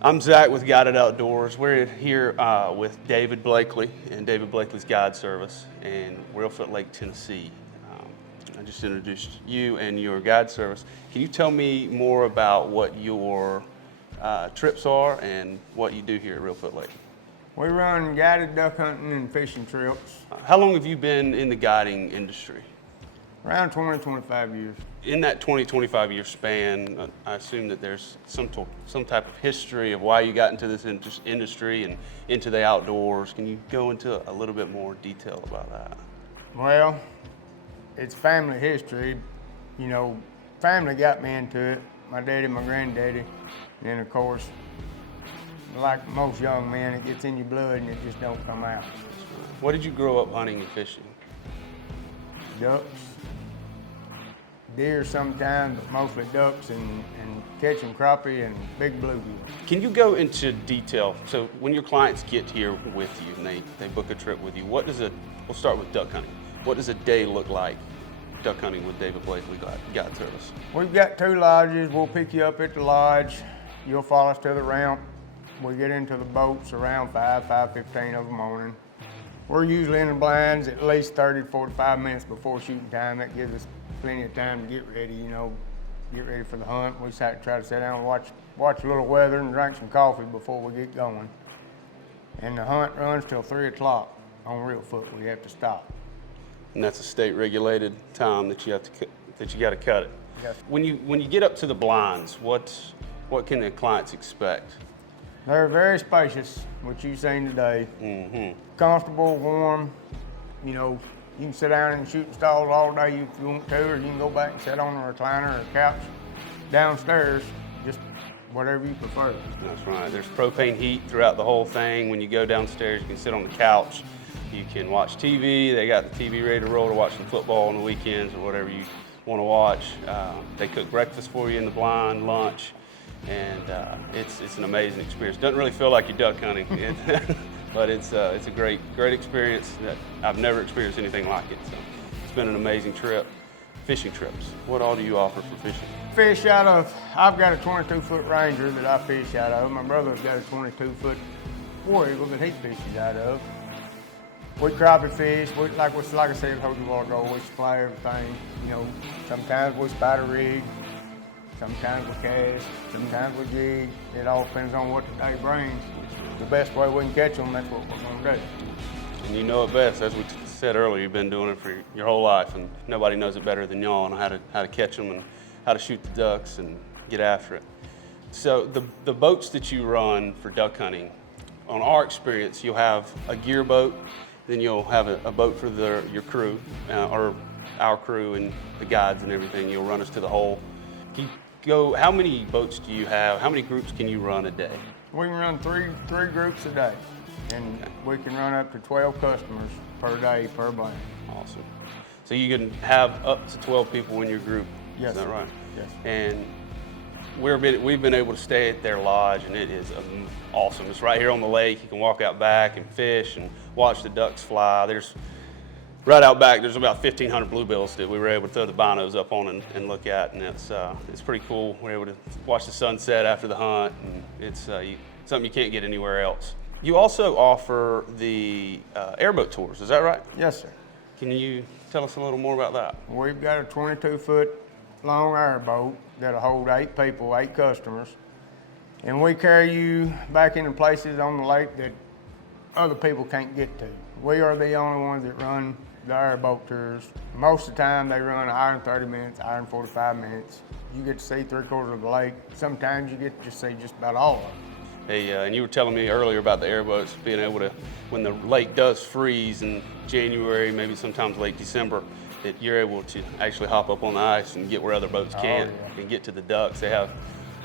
I'm Zach with Guided Outdoors. We're here with David Blakley and David Blakley's Guide Service in Reelfoot Lake, Tennessee. I just introduced you and your guide service. Can you tell me more about what your trips are and what you do here at Reelfoot Lake? We run guided duck hunting and fishing trips. How long have you been in the guiding industry? Around 20, 25 years. In that 20, 25 year span, I assume that there's some type of history of why you got into this industry and into the outdoors. Can you go into a little bit more detail about that? Well, it's family history. You know, family got me into it. My daddy, my granddaddy, and of course, like most young men, it gets in your blood and it just don't come out. What did you grow up hunting and fishing? Ducks, deer sometimes, but mostly ducks and catching crappie and big bluegill. Can you go into detail? So when your clients get here with you and they book a trip with you, we'll start with duck hunting. What does a day look like duck hunting with David Blakley Guide Service? We've got 2 lodges. We'll pick you up at the lodge. You'll follow us to the ramp. We get into the boats around 5:15 of the morning. We're usually in the blinds at least 30 to 45 minutes before shooting time. That gives us plenty of time to get ready, get ready for the hunt. We try to sit down and watch a little weather and drink some coffee before we get going. And the hunt runs till 3 o'clock on Reelfoot. We have to stop. And that's a state regulated time that you got to cut it. Yes. When you get up to the blinds, what can the clients expect? They're very spacious, which you've seen today. Mm-hmm. Comfortable, warm. You can sit down in the shooting stalls all day if you want to, or you can go back and sit on a recliner or a couch downstairs, just whatever you prefer. That's right. There's propane heat throughout the whole thing. When you go downstairs, you can sit on the couch. You can watch TV. They got the TV ready to roll to watch some football on the weekends or whatever you want to watch. They cook breakfast for you in the blind, lunch. And it's an amazing experience. Doesn't really feel like you're duck hunting, but it's a great experience that I've never experienced anything like it. So it's been an amazing trip. Fishing trips. What all do you offer for fishing? I've got a 22-foot Ranger that I fish out of. My brother's got a 22-foot War Eagle that he fishes out of. We crappie fish. Like I said, told you a while ago, we supply everything. Sometimes we spider rig. Sometimes we cast, sometimes we jig. It all depends on what the day brings. The best way we can catch them, that's what we're going to do. And you know it best. As we said earlier, you've been doing it for your whole life, and nobody knows it better than y'all on how to catch them and how to shoot the ducks and get after it. So the boats that you run for duck hunting, on our experience, you'll have a gear boat, then you'll have a boat for your crew, or our crew and the guides and everything. You'll run us to the hole. How many boats do you have? How many groups can you run a day? We can run three groups a day, and we can run up to 12 customers per day per blind. Awesome. So you can have up to 12 people in your group. Yes. Is that right? Yes. And we've been able to stay at their lodge, and it is awesome. It's right here on the lake. You can walk out back and fish and watch the ducks fly. Right out back, there's about 1,500 bluebills that we were able to throw the binos up on and look at, and it's pretty cool. We're able to watch the sunset after the hunt, and it's something you can't get anywhere else. You also offer the airboat tours, is that right? Yes, sir. Can you tell us a little more about that? We've got a 22-foot long airboat that'll hold 8 people, 8 customers, and we carry you back into places on the lake that other people can't get to. We are the only ones that run the airboat tours. Most of the time they run 1 hour and 30 minutes, 1 hour and 45 minutes. You get to see 3/4 of the lake. Sometimes you get to see just about all of it. Hey, and you were telling me earlier about the airboats, being able to, when the lake does freeze in January, maybe sometimes late December, that you're able to actually hop up on the ice and get where other boats can't and get to the ducks. They have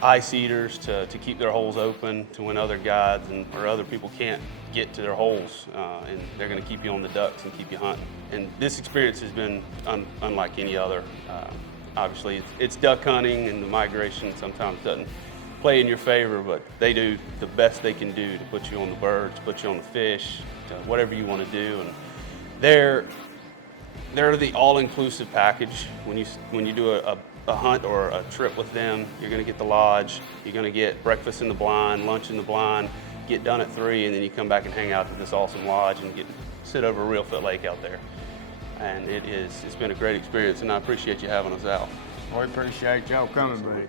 ice eaters to keep their holes open to when other guides or other people can't get to their holes, and they're going to keep you on the ducks and keep you hunting. And this experience has been unlike any other. Obviously, it's duck hunting, and the migration sometimes doesn't play in your favor, but they do the best they can do to put you on the birds, put you on the fish, whatever you want to do. And they're the all-inclusive package. When you do a hunt or a trip with them. You're gonna get the lodge, you're gonna get breakfast in the blind, lunch in the blind, get done at 3, and then you come back and hang out at this awesome lodge and sit over Reelfoot Lake out there. And it's been a great experience, and I appreciate you having us out. We appreciate y'all coming, buddy.